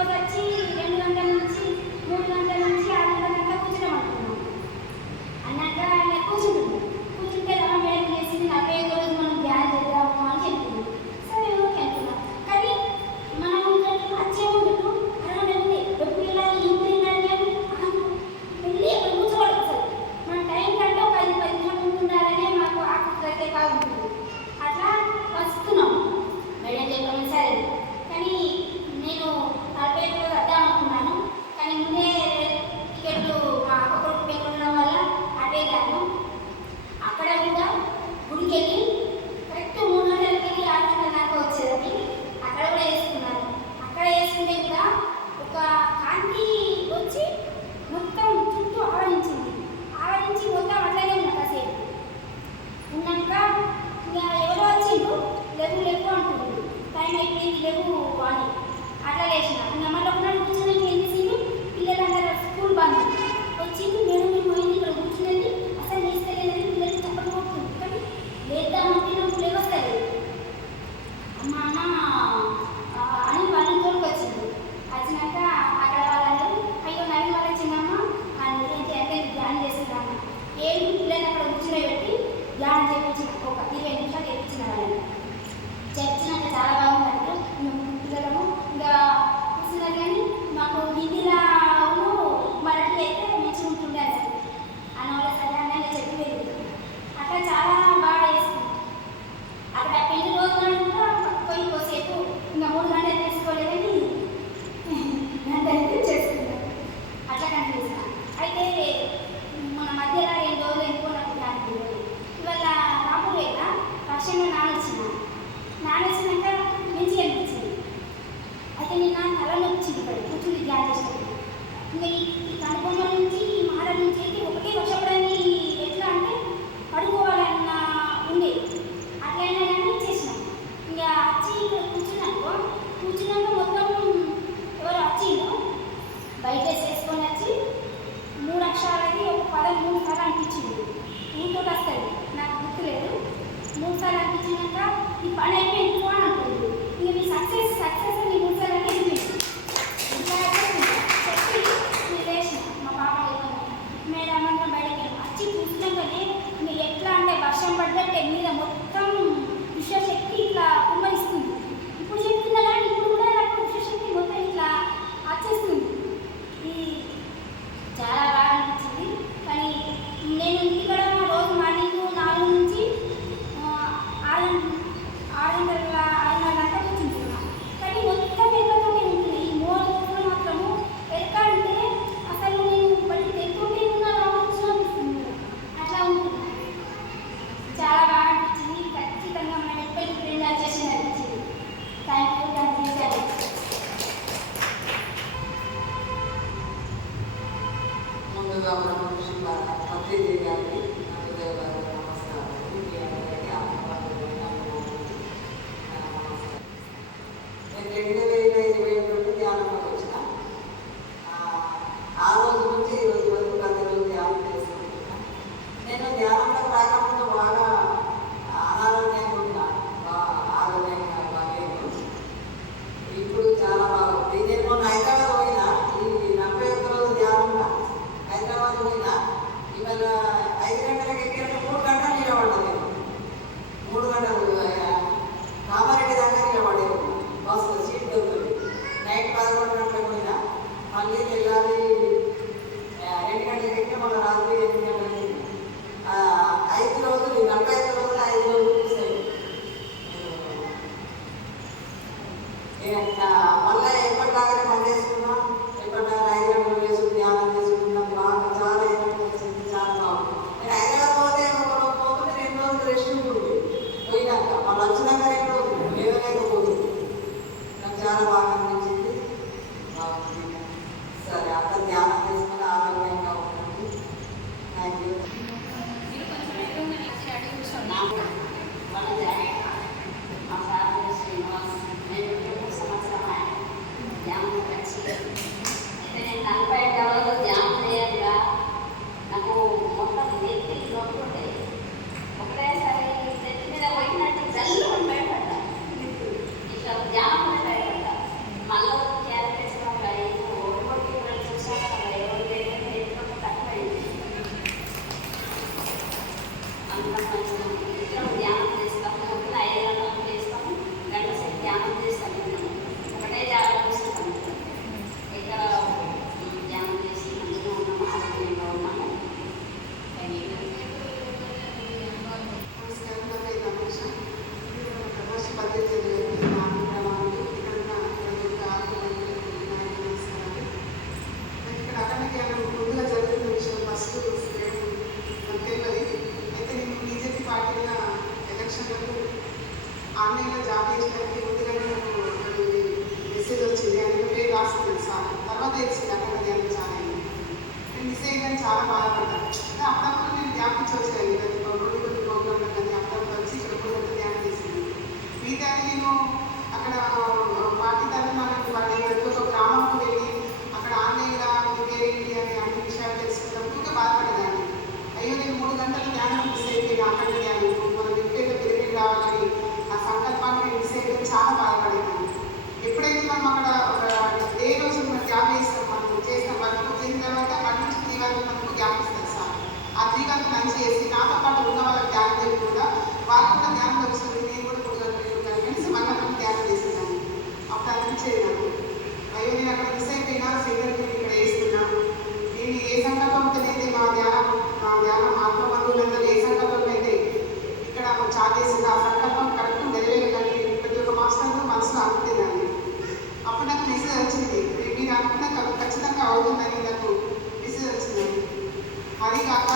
రోజు వచ్చి 2 గంటల నుంచి 3 గంటల నుంచి 6 గంటల దాకా కూర్చోమంటున్నాం అన్నాక కూర్చుంటున్నాం. కూర్చుంటే రమ మేడం చేసింది 45 రోజు మనం ధ్యానం చేద్దాము అని చెప్పింది. సరే ఓకే అనుకున్నాం. కానీ మనం వచ్చే ముందు అరగంటే ఎప్పుడు వెళ్ళాలి ఎప్పుడు వెళ్ళాలి అని వెళ్ళి అక్కడ కూర్చోవాలి. అసలు మన టైం కంటే ఒక 10 నిమిషాలు ముందు ఉండాలనే మాకు ఆకృతి బాగుంటుంది. అట్లా వస్తున్నాం మేడం చెప్పాము. సరే కానీ నేను 45 రోజు వద్దాం అనుకున్నాను. కానీ ముందే టికెట్లు మా ఒక్కొక్కరు పెట్టుకోవడం వల్ల అటేగాను. అక్కడ కూడా గుడికి వెళ్ళి కరెక్ట్ 3 గంటలకి వెళ్ళి 6 గంటల దాకా వచ్చేదని అక్కడ కూడా వేసుకున్నాను. అక్కడ వేసుకుంటే కూడా ఒక కాంతి వచ్చి మొత్తం చుట్టూ ఆవరించింది. ఆవరించి మొత్తం అట్లనే ఉన్నా కాసేపు ఉన్నాక ఇంకా ఎవరో వచ్చిండు లేవు లేవు అంటుంది. టైం అయిపోయింది లేవు అని అట్లా లేచిన ఇంకా మళ్ళీ ఒకనాడు కూర్చొని వెళ్ళేసి పిల్లలందరూ స్కూల్ బంద్ వచ్చింది. మేము పోయింది ఇక్కడ కూర్చునేది అసలు లేస్తలేదని పిల్లలు చప్పట్లు కొడుతుంది. కానీ లేద్దామంటే నాకు లేవస్తలేదు. అమ్మ అమ్మ అని వాళ్ళు తోడుకు వచ్చింది. వచ్చినాక అక్కడ వాళ్ళందరూ అయ్యో నవీన్ వాళ్ళ చిన్నమ్మ అంటే ధ్యానం చేస్తున్నాము. 7 పిల్లలు అక్కడ కూర్చుని పెట్టి ధ్యానం చేయించిన ఒక 20 నిమిషాలు చేయించిన వాళ్ళని చర్చినాక చాలా బాగుందంటే మేము పిల్లలము ఇంకా కూర్చున్నారు. కానీ మాకు హిందీలో మరాఠీ అయితే మంచిగా ఉంటుండే అన్న వాళ్ళ సరే అన్న చెప్పిపోయింది. అట్లా చాలా బాగా చేస్తుంది. అక్కడ పెళ్లి రోజు కూడా పోయి కోసేపు ఇంకా 3 గంటలు తీసుకోలేదని గంటలు చేసుకున్నాను. అట్లా కనిపిస్తాను. అయితే మన మధ్యలో 2 రోజులు ఎక్కువ నాకు కానిపించలేదు. ఇవాళ రాకపోయినా వర్షంగా నానొచ్చినాక మంచిగా అనిపించింది. అయితే నేను తల నొచ్చింది ఇక్కడ కూర్చుని ధ్యానం చేసినప్పుడు. ఇంకా ఈ కనుబొమ్మ నుంచి ఈ మాడ నుంచి అయితే ఒకటే వర్షపడని ఎట్లా అంటే పడుకోవాలన్న ఉంది. అట్లయినా కానీ చేసినాం. ఇంకా వచ్చి ఇక్కడ కూర్చున్నాక మొత్తం ఎవరు వచ్చిందో బయట చేసుకొని వచ్చి 3 అక్షరాలకి ఒక పదం 3 సార్లు అనిపించింది. ఊరితో వస్తుంది నాకు గుర్తులేదు. 3 సార్లు అనిపించినాక ఈ పని అయిపోయింది అని అంటుంది. ఇంకా మీ సక్సెస్ మీ 3 సార్లు అనిపించింది. ఇంకా చెప్పి నేను లేచిన మా పాప మేడం అంతా బయటకి వచ్చి కూర్చున్నాకనే ఇంకా ఎట్లా అంటే వర్షం పడ్డట్టే మీద మొత్తం విశ్వశక్తి ఇట్లా కుమ్మరిస్తుంది. ఇప్పుడు చెప్తున్నా కానీ ఇప్పుడు కూడా నాకు విశ్వశక్తి మొత్తం ఇట్లా వచ్చేస్తుంది. ఇది చాలా బాగా అనిపించింది. కానీ నేను ఇంటికాడ రోజు మార్నింగ్ 4 నుంచి 6:30 దాకా కూర్చుంటున్నాను. కానీ మొత్తం ఎక్కడనే ఉంటుంది. ఈ 3 రోజులు మాత్రము ఎక్కడంటే అసలు నేను బట్టి ఎక్కువనే ఉన్నా రావచ్చు అనిపిస్తుంది. అట్లా ఉంటుంది. చాలా బాగా అనిపించింది. ఖచ్చితంగా మనం ఎప్పటికీ ఎంజాయ్ చేసి అనిపించింది. Thank you. ముందుగా మంత్రి గారికి నమస్కారం. నేను 2022 ధ్యానంలోకి వచ్చిన. ఆ రోజు నుంచి ఈ రోజు వరకు ప్రతిరోజు ధ్యానం చేసుకుంటున్నాను. నేను ధ్యానంలోకి రాకముందు బాగా అనారోగ్యంగా ఉన్నాను. ఆరోగ్యంగా బాగాలేదు. ఇప్పుడు చాలా బాగుంది. నేను మొన్న హైదరాబాద్ పోయినా ఈ 41 రోజు ధ్యానంలో హైదరాబాద్ పోయినా ఇవాళ 5 గంటలకు ఎక్కిన 3 గంటలు నిలబడలేదు. 3 గంటలు కామారెడ్డి దాకా నిలబడేది. బస్సు సీట్ దొరుకుతుంది. నైట్ 11 గంటలకు పోయినా మళ్ళీ తెల్లారి 2 గంటలకు ఎక్కిన మళ్ళీ రాత్రి 8 గంటలకి 5 రోజులు 45 రోజులు 5 రోజులు చూసాయి. మళ్ళీ ఎప్పటిలాగానే పని చేసుకున్నాం. ఎప్పటిలాగా 5 గంటలు వేసుకుని ధ్యానం చేసుకున్నాం. బాగా చాలా ఏమైంది. చాలా బాగుంది. నేను హైదరాబాద్ పోతే పోతుంటే 2 రోజులు రెస్ట్ ఉంటుంది. పోయినాక మళ్ళీ వచ్చినాక 2 రోజులు లేవలేకపోతుంది. నాకు చాలా బాగా అనిపించింది. బాగుంది. సరే అంత ధ్యానం చేసుకుని ఆరోగ్యంగా ఉంటుంది. Thank you. శ్రీనివాస్ నేను 3 సంవత్సరాలు ధ్యానం వచ్చి అయితే నేను 45 రోజులు ధ్యానం చేయాలిగా నాకు మొత్తం నెత్తి నొప్పి ఉండేది. ఒకటేసారి నెత్తి మీద పోయినట్టు జల్లు భయపడ్డా. ఇట్లా ధ్యానం భయపడ్డా. మళ్ళీ క్యారెక్టర్స్ గంటల ధ్యానం మిస్ అయిపోయింది. అక్కడ ధ్యానం మనం ఎప్పుడైతే తిరిగి రావాలని ఆ సంకల్పాన్ని మిస్ అయిపోయి చాలా బాధపడేదాన్ని. ఎప్పుడైతే మనం అక్కడ ఒక డే రోజు మనం ధ్యానం చేస్తాం, మనం చేసిన వర్క్ చేసిన తర్వాత 1 నుంచి 3 వరకు మనకు ధ్యానం ఇస్తారు సార్. ఆ 3 గంటలు లంచ్ చేసి నాతో పాటు ఉన్న వాళ్ళకి ధ్యానం చేయకుండా వాళ్ళు కూడా ధ్యానం వస్తుంది, నేను కూడా 3 గంటలు కలిసి మళ్ళీ మనం ధ్యానం చేసేదాన్ని. అప్పుడు అనిపించేది నాకు, అయ్యో నేను అక్కడ మిస్ అయిపోయినా, సింగర్ ఇక్కడ వేస్తున్నా. నేను ఏ సంకల్పంతో అయితే మా ధ్యానం ఆత్మబంధువులందరూ ఏ సంకల్పంలో అయితే ఇక్కడ చాటేసింది ఆ సంకల్పం కరెక్ట్ నెరవేరాలని ప్రతి ఒక్క మాస్టర్ మనసులో అనుకునేదాన్ని. అప్పుడు నాకు మెసేజ్ వచ్చింది, మీరు అనుకున్న ఖచ్చితంగా అవుతుందని నాకు మెసేజ్ వచ్చింది. అది కాక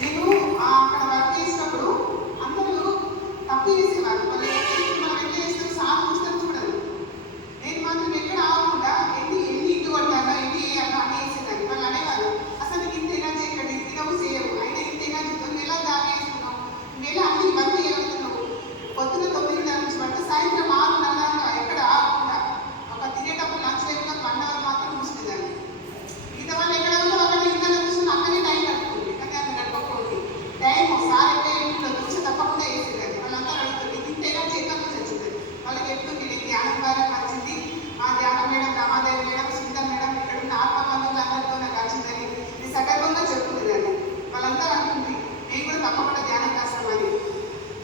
నేను అక్కడ వర్క్ చేసినప్పుడు అందరూ తప్పు చేసేవారు. వాళ్ళు మనం ఎట్లా చేస్తారు సార్ చూస్తారు చూడరు. నేను మాత్రం ఎక్కడ ఆగకుండా ఎన్ని ఇటు కొట్టానో ఎన్ని వేయాలో అన్నీ వేసేదాన్ని. వాళ్ళు అనేవారు, అసలు ఇంత ఎనర్జీ ఎక్కడి తినవు చేయవు, అయినా ఇంత ఎనర్జీతో నువ్వు ఎలా దాని వేస్తున్నావు, నువ్వు ఎలా అన్ని వర్క్ చేయగలుగుతున్నావు. పొద్దున 9:30 నుంచి పట్టు సాయంత్రం 6:30 ఎక్కడ ఆగకుండా ఒక తినేటప్పుడు లంచ్ లేకుండా 1 అవర్ మాత్రం చూసేదాన్ని. మిగతా వాళ్ళు ఎక్కడ ఉందో అక్కడ ఇంకా చూస్తున్నా అక్కడే టైం గడుపుతుంది. కానీ అది గడపకపోతే టైం ఒకసారి ఎక్కడ ఇంట్లో చూసి తప్పకుండా వేసేదాన్ని. వాళ్ళంతా అడుగుతుంది ఇంత ఎనర్జీ ఎక్కడ నుంచి వచ్చింది. వాళ్ళకి ఎప్పుడు నేను ధ్యానం ద్వారా వచ్చింది, మా ధ్యానం madam Ramadevi madam Sundar madam ఇక్కడ ఉన్న ఆత్మబంధువులందరితో నాకు వచ్చిందని నేను సగర్వంగా చెప్పుకునేదాన్ని. వాళ్ళంతా అంటుంది నేను కూడా తప్పకుండా ధ్యానం చేస్తామని.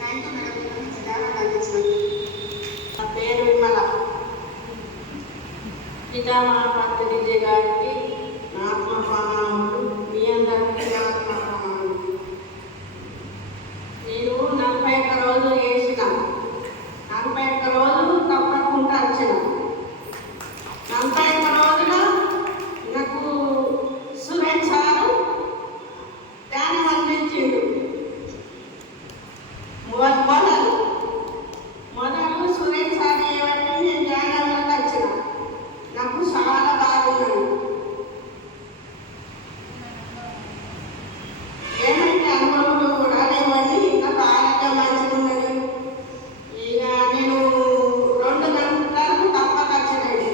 థ్యాంక్ యూ మేడం, ఇక్కడ నుంచి ధ్యానం అందించినందుకు. నా పేరు విమల. పితామహ విజయ్ గారికి నా ఆత్మ ప్రణామములు, మీ అందరికీ ఆత్మ ప్రణామములు. నేను 41 రోజులు చేసిన, 41 రోజులు తప్పకుండా వచ్చిన. 41 రోజుల నాకు సురేష్ సారు ధ్యానం అందించిండు. మొదలు సురేష్ సార్ ఏమంటే నేను ధ్యానంలోకి వచ్చిన, నాకు చాలా బాగున్నాను. ఏమంటే అనుభవంలో కూడా లేవని నాకు ఆరోగ్యం మంచిగా ఉన్నది. ఇక నేను 2 గంటలకు తప్పక వచ్చినాయి.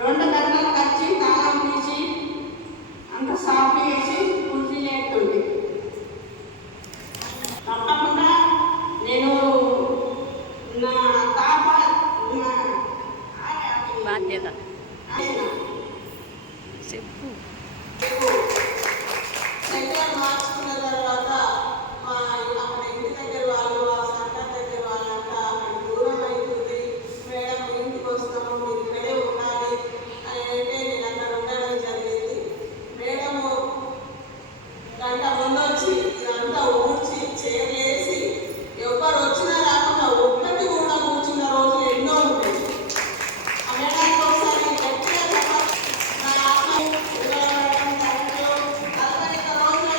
2 గంటలకు వచ్చి తాళం తీసి అంత సాఫ్ చేసి పూజ చేస్తుంది. తప్పకుండా నేను నా బాధ్యత చెప్పు. సెక్టర్ మార్చుకున్న తర్వాత అక్కడ ఇంటి దగ్గర వాళ్ళు ఆ సెంటర్ దగ్గర వాళ్ళంతా అక్కడ దూరం అవుతుంది మేడం, ఇంటికి వస్తాము మీరు ఇక్కడే ఉండాలి అని అంటే నేను అక్కడ ఉండడం జరిగింది. మేడము గంట ముందు వచ్చి ఇదంతా ఊడ్చి చేర్లేసి ఎవరు వచ్చినా రాకుండా ఒక్కటి కూడా కూర్చున్న రోజులు ఎన్నో ఉంటాయి. ఆ మేడానికి ఒకసారి గట్టిగా చెప్పాలి. నా ఆత్మ 41 రోజులు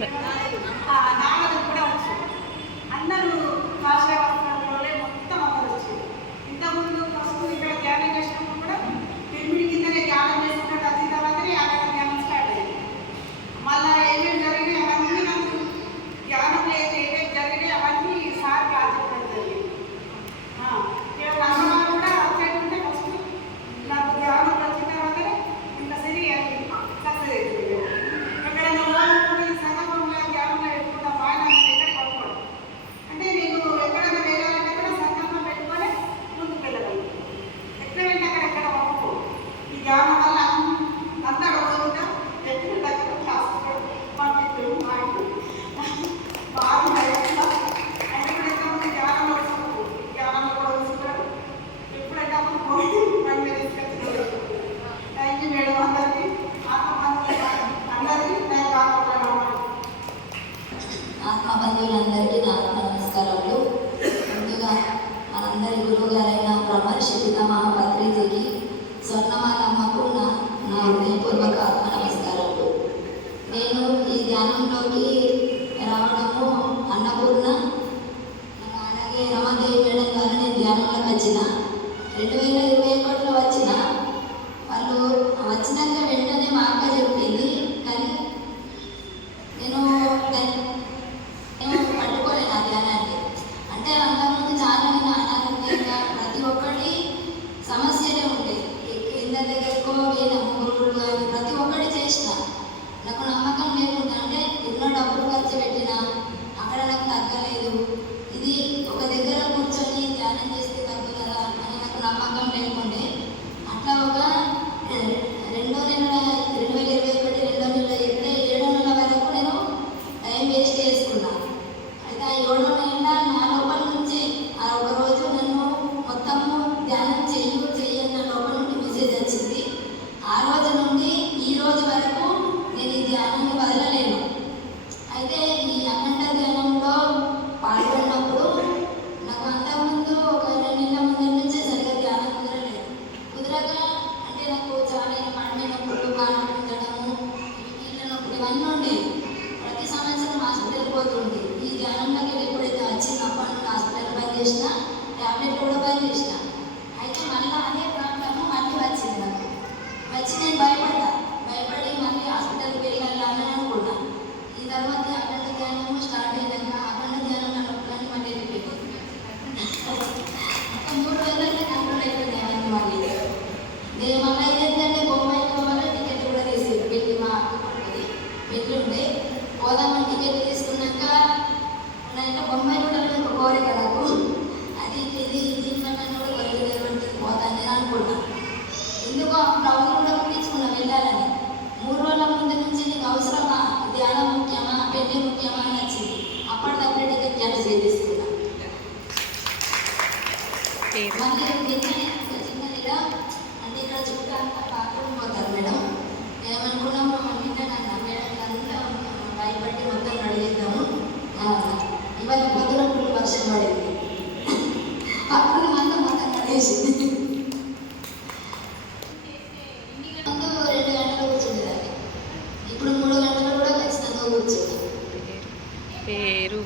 నాగదులు కూడా వచ్చారు. అందరూ కాషాయ వస్త్రంలోనే మొత్తం అందరూ వచ్చారు. ఇంతకుముందు ఫస్ట్ ఇక్కడ ధ్యానం చేసినప్పుడు కూడా పిరిమిడి కిందనే ధ్యానం చేసుకున్నట్టు అది తర్వాతనే ఆలయ ధ్యానం స్టార్ట్ అయింది. మళ్ళీ ఏమేమి జరిగినాయి అవన్నీ నాకు ధ్యానంలో ఏమేమి జరిగినాయి అవన్నీ సార్ క్లాస్ చెప్పడం జరిగింది. అమ్మవారు కూడా వచ్చేటుంటే ఫస్ట్ నాకు ధ్యానం వచ్చిన తర్వాతనే ఇంకా సరి సక్సెస్ అవుతుంది. ఎక్కడైనా సందర్భంలో ధ్యానంలో పెట్టుకుంటా బాగా ఎక్కడ పడుకోవడం అంటే నేను ఎక్కడైనా వెళ్ళాలంటే కూడా సంకల్పం పెట్టుకొని ముందుకు వెళ్ళగలను. ఎక్కడంటే అక్కడెక్కడ పడుకో ఈ ధ్యానం వల్ల అంతా అడగకుండా ఎక్కడ దగ్గర క్లాస్ మా మిత్రులు మా ఇంట్లో బాగా అయితే కూడా ఎంతమంది ధ్యానంలో వస్తున్నారు. ధ్యానంలో కూడా వస్తున్నారు. ఎప్పుడైతే అప్పుడు పోయి బండి తీసుకొచ్చి థ్యాంక్ యూ మేడం అందరికీ అందరికీ నేను కాకపోయినా ఆత్మబంధువులందరికీ నా నమస్కారాలు. ముందుగా మనందరి గురువు గారైన బ్రహ్మర్షి పితామహపత్రిజీకి స్వర్ణమాలమ్మకు నా హృదయపూర్వక ఆత్మ నమస్కారాలు. నేను ఈ ధ్యానంలోకి రావడము అన్నపూర్ణ అలాగే రమాదేవి మేడం ద్వారా నేను ధ్యానంలోకి వచ్చిన 2021లో వచ్చిన. వాళ్ళు వచ్చినాక వెంటనే మా అక్క చెప్పింది, కానీ నేను పట్టుకోలేను ఆ ధ్యానాన్ని. అంటే అంతకుముందు చాలా నేను అనారోగ్యంగా ప్రతి ఒక్కటి సమస్యనే ఉండేది. కింద దగ్గరకో గురువులు కానీ ప్రతి ఒక్కటి చేసిన నాకు నమ్మకం లేకుండా, అంటే ఎన్నో డబ్బులు ఖర్చు పెట్టినా అక్కడ నాకు తగ్గలేదు. ఇది ఒక దగ్గర కూర్చొని ధ్యానం చేస్తే తగ్గుతుందా అని నాకు నమ్మకం లేకుండే. అట్లా ఒక 2021 7 నెలల వరకు నేను టైం వేస్ట్ చేసుకున్నాను. అయితే ఆ 7వ నెల నా లోపల నుంచి ఆ ఒక రోజు నన్ను మొత్తము ధ్యానం చెయ్యన్న లోపల నుండి మెసేజ్ వచ్చింది. ఆ రోజు నుండి ఈ రోజు వరకు నేను ఈ ధ్యానాన్ని వదలలేను. అయితే ఈ అఖండ ధ్యానంలో పాల్గొన్నప్పుడు నాకు అంతకుముందు ఒక 2 నెలల ముందు నుంచే సరిగ్గా ధ్యానం కుదరక అంటే నాకు చాలా మడిమి నొప్పులు, కాళ్ళు ఉండడము, కీళ్ళ నొప్పులు ఇవన్నీ ఉండేవి. ప్రతి సంవత్సరం హాస్పిటల్ పోతుండే. ఈ ధ్యానంలోకి ఎప్పుడైతే వచ్చినప్పటి నుండి హాస్పిటల్ బంద్ చేసిన, ట్యాబ్లెట్ కూడా బంద్ చేసిన. అయితే మళ్ళీ అదే ప్రాబ్లము మళ్ళీ వచ్చింది నాకు. వచ్చి నేను భయపడి మళ్ళీ హాస్పిటల్కి వెళ్ళాలని అనుకున్నా. ఈ తర్వాత అఖండ ధ్యానము స్టార్ట్ అయినాక అఖండ ధ్యానంలో నొప్పులని మళ్ళీ వెళ్ళిపోయింది. ఒక 3 రోజులనే కంట్రోల్ అయిపోయింది అవన్నీ మళ్ళీ. నేను మళ్ళీ ఏంటంటే బొంబాయి పోవాలని టికెట్ కూడా తీసేది. పెళ్ళి మా అక్కది పెళ్ళి ఉండే పోదామని టికెట్ తీసుకున్నాక అంటే బొంబాయి కూడా ఒక కోరిక నాకు. అది ఇది దీంట్లో కూడా కోరిక నెరవేరుతుంది పోతానని అనుకున్నా. ఎందుకో బ్లౌజ్ కూడా కుట్టించుకున్నా వెళ్ళాలని. 3 రోజుల ముందు నుంచి నీకు అవసరమా, ధ్యానం ముఖ్యమా, పెళ్ళి ముఖ్యమా అని వచ్చింది. అప్పటికప్పుడే టికెట్ క్యాన్సిల్ చేసుకున్నా. మళ్ళీ చిన్నదిగా అంటే ఇక్కడ చుట్టూ అంతా పాత్రలు పోతారు మేడం. ఏమనుకున్నాము నిన్న మేడం అంతా భయపడి మొత్తం నడిచేద్దాము. ఇవాళ పొద్దున ఫుల్ వర్షం పడింది. అప్పుడు మొత్తం నడిచేసింది. ముందు 2 గంటలు కూర్చుండేదాన్ని, ఇప్పుడు 3 గంటలు కూడా ఖచ్చితంగా కూర్చుంది.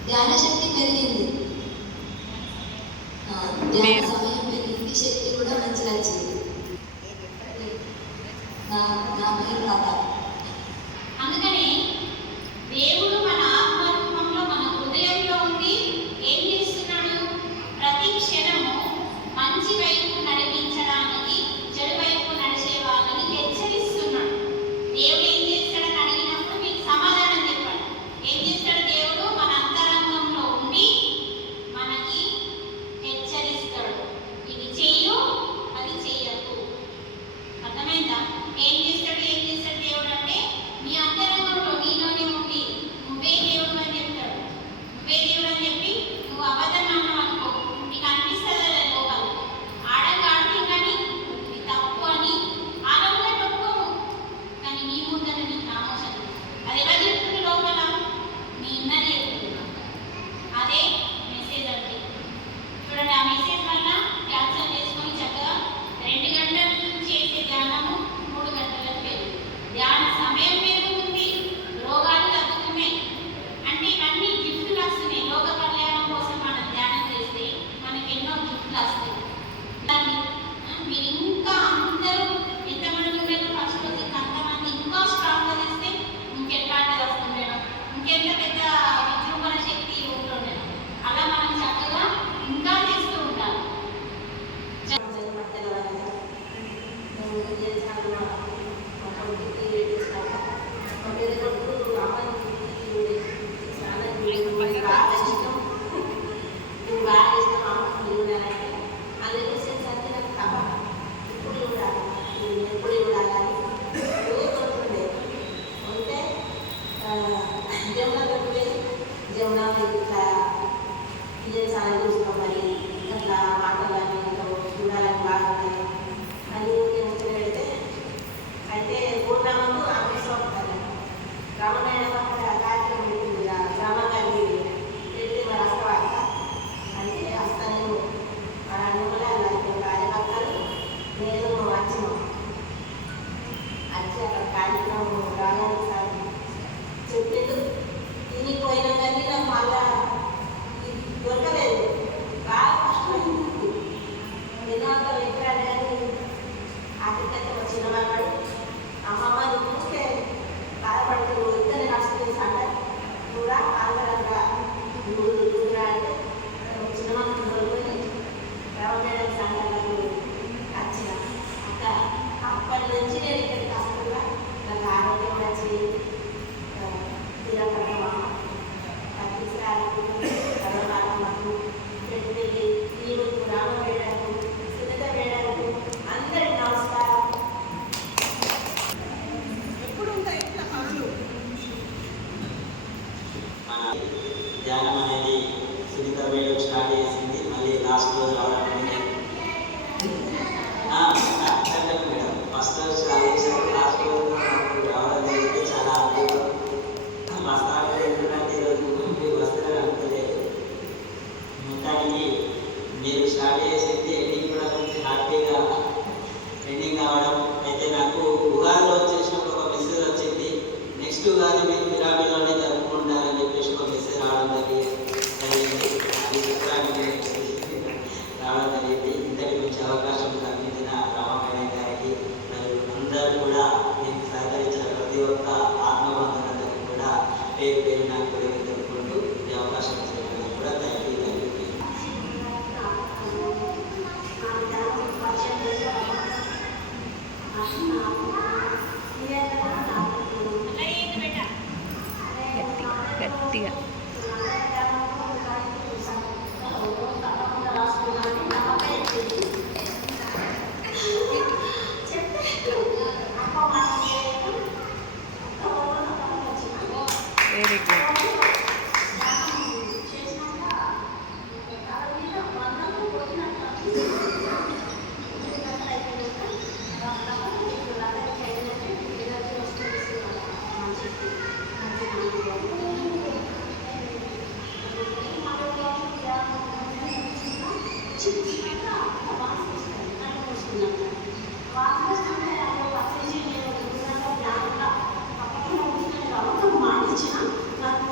ధ్యాన శక్తి పెరిగింది, ధ్యాన సమయం పెరిగింది, శక్తి కూడా మంచిగా వచ్చింది. నా పేరు లత. అందుకని దేవుడు మన ఆత్మరూపంలో మన హృదయంలో ఉండి ఏం చేస్తున్నాడు? ప్రతి క్షణము మంచి వైపు నడిపించడానికి చెడు వైపు నడిచే వాళ్ళని హెచ్చరిస్తున్నాడు. దేవుడు ఏం చేస్తాడని అడిగినప్పుడు మీకు సమాధానం చెప్పండి. ఏం చేస్తాడు దేవుడు? మన అంతరంగంలో ఉండి మనకి హెచ్చరిస్తాడు. ఇది చెయ్యు, అది చెయ్యకు. అర్థమైందా? ఏం చేస్తాడు దేవుడు అంటే మీ అంతరంగంలో నీలోనే ఉండి నువ్వే దేవుడు అని చెప్తాడు. నువ్వే దేవుడు అని చెప్పి నువ్వు అబద్ధం అన్నావు అనుకో, నీకు అనిపిస్తుంది లోపల ఆడగాడిని కానీ ఇది తప్పు అని ఆలోచన పెట్టుకోము. కానీ నీ ముందర నీకు నామోసం అది ఎవరు చెప్తుంది? లోపల మీ ఇన్నది చెప్తుంది. అదే మెసేజ్ అంటే చూడండి. ఆ మెసేజ్ వల్ల క్యాన్సల్ చేసుకొని చక్కగా 2 గంటలు చేసే ధ్యానము 3 గంటలకు ధ్యాన సమయం పెరుగుతుంది, రోగాలు తగ్గుతున్నాయి, ఇంకెంత పెద్ద విజృంభణ శక్తి ఉంటుండే. అలా మనం చక్కగా ఇంకా చేస్తూ ఉంటాం. అయితే పూర్ణమందు ఆఫీస్లో రామనారాయణ కార్యక్రమం పెట్టింది రామగారి పెట్టి మరి వస్తావాక అంటే వస్తా నేను కార్యకర్తలు నేను వచ్చినాం వచ్చి అక్కడ కార్యక్రమం రాగానే సార్ చెప్పిండు దీనికి పోయినా కానీ నాకు మళ్ళా దొరకలేదు. బాగా కష్టమైంది. ఎన్నో ఎక్కడ కానీ ఆఖరికైతే వచ్చిన వాడు అమ్మమ్మ నువ్వు చూస్తే బాధపడుతూ ఇద్దరు నడుస్తుంది సంట కూడా ఆంధ్రంగా దూరా అంటే చిన్న మనకు దొరుకుని రామమేడం సంఘాలకు వచ్చిన అక్క అప్పటి నుంచి నేను ఇక్కడికి వస్తున్నా. నాకు ఆరోగ్యం వచ్చి తిరగడమా తీసుకురాకు కరోనాకు పెట్టి నీవు రామమేడకు సునీత మేడకు అందరికి నమస్కారం. ధ్యానం అనేది సునీత మేడం స్టార్ట్ చేసింది. మళ్ళీ లాస్ట్ రోజు రావడం మేడం ఫస్ట్ రోజు స్టార్ట్ చేసారు. లాస్ట్ రోజు రావడం జరిగింది. చాలా మా స్టార్ట్ ఎందుకంటే ఈరోజు మీరు వస్తారని అనుకోలేదు. మొత్తానికి మీరు స్టార్ట్ చేసింది ఎండింగ్ కూడా కొంచెం హ్యాపీగా ఎండింగ్ కావడం. అయితే నాకు ఉగాదిలో వచ్చేసినప్పుడు ఒక మెసేజ్ వచ్చింది, నెక్స్ట్ ఉగాది మీరు పిరామిడ్లోనే జరుపుకుంటారని చెప్పేసి ఒక మెసేజ్ రావడం జరిగింది. అది చెప్పడానికి రావడం జరిగింది. ఇంతటి మంచి అవకాశం కల్పించిన రామమేడం గారికి మరియు అందరూ కూడా దీనికి సహకరించిన ప్రతి ఒక్క ఆత్మబంధువులందరికీ కూడా పేరు పేరు నాకు కూడా తెలుపుకుంటూ ఈ అవకాశం చేయడానికి కూడా థ్యాంక్ యూ. గట్టిగా వెరీ గుడ్. నాకు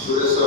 Meditation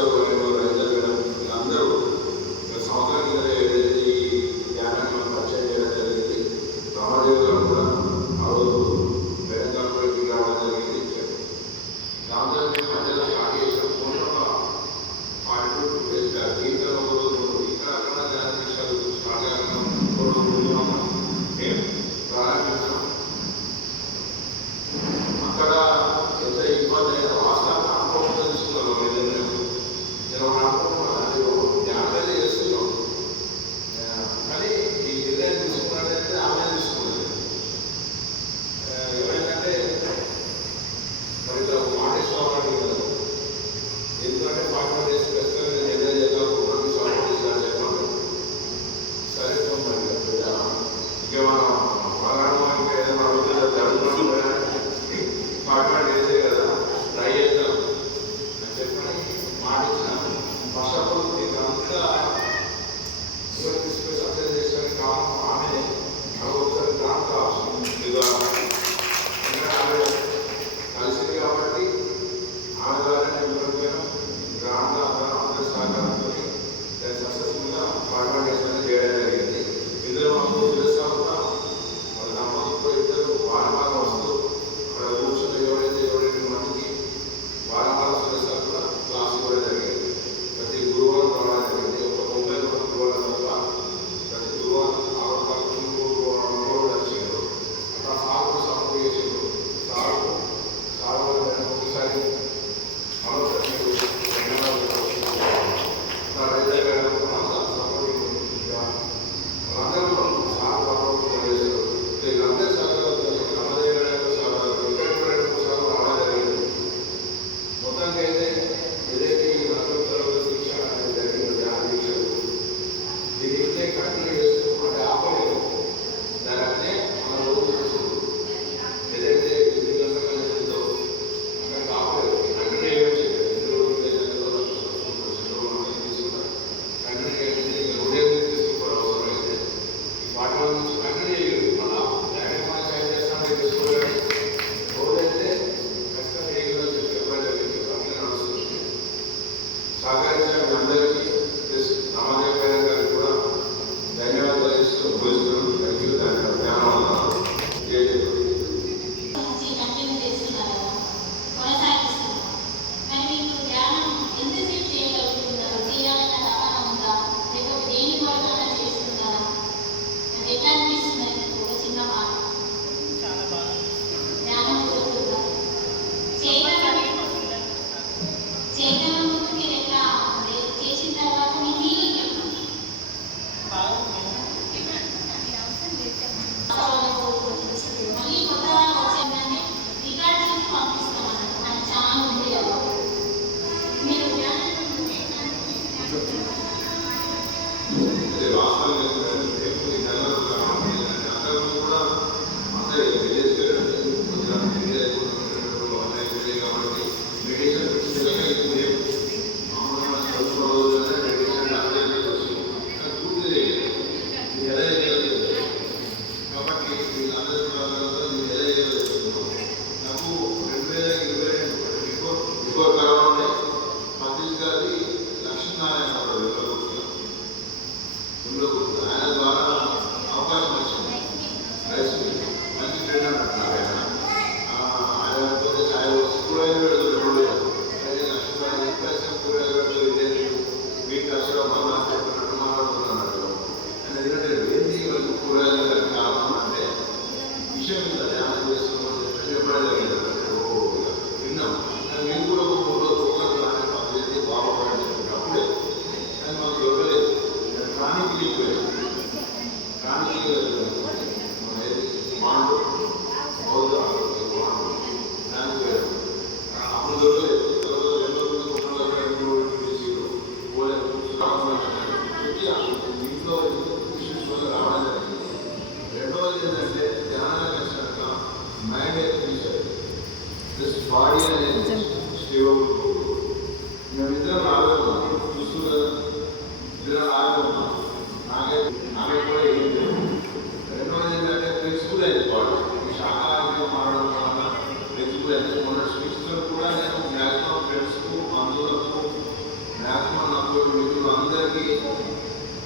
అందరికీ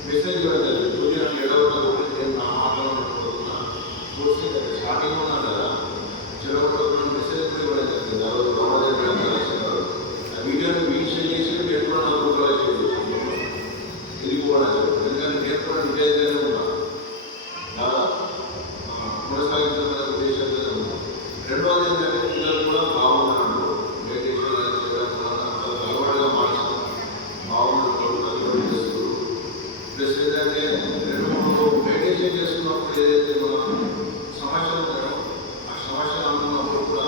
మెసేజ్ ఇవ్వడం జరిగింది. పూజ ఎడవడం నా మాట్లాడుతున్నా చూసి స్టార్టింగ్ ఉన్నాను కదా చెడవడం మెసేజ్ కూడా ఇవ్వడం జరిగింది. ఆ రోజు ఆ వీడియోని వీక్షణ చేసి నేను కూడా 4 రూపాయలు చేయవచ్చు ఇది కూడా ఎందుకంటే నేను కూడా విజయగానే ఉన్నాను కొనసాగించిన ఉద్దేశంతో ఉన్నాను. రెండవది ఏంటంటే పిల్లలు కూడా బాగున్నాడు మెడిటేషన్ చేయడం అలవాటుగా మార్చారు బాగున్నారు చేస్తారు. ప్లస్ ఏంటంటే 2-3 మెడిటేషన్ చేసుకున్నప్పుడు ఏదైతే మనం సమస్యలు ఉంటాయో ఆ సమస్యలు అనుకున్నప్పుడు కూడా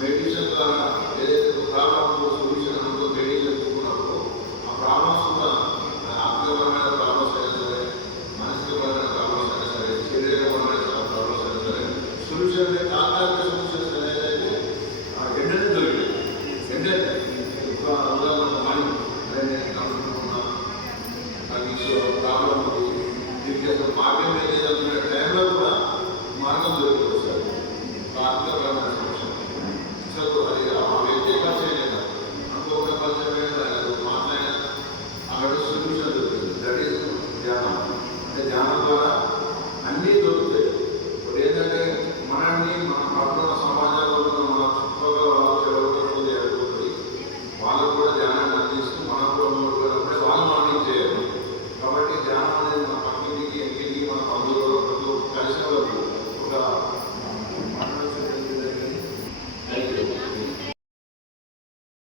మెడిటేషన్ ద్వారా ఏదైతే ప్రాబ్లమ్స్ సొల్యూషన్ అనుకో మెడిటేషన్ చేసుకున్నప్పుడు ఆ ప్రాబ్లమ్స్ కూడా ఆర్థికపరమైన ప్రాబ్లమ్స్ అయినా సరే మానసికపరమైన ప్రాబ్లమ్స్ అయినా సరే శరీరపరమైన ప్రాబ్లమ్స్ అయినా సరే సొల్యూషన్ తాత్కాలిక సొల్యూషన్స్ అనేది వెంటనే దొరికింది. వెంటనే నేను అనుకుంటున్నా నాకు ప్రాబ్లం ఉంది దీనికి అసలు మార్గం లేదనుకునే టైంలో కూడా మార్గం దొరికింది సార్ ఆర్థికపరమైన సమస్య అసలు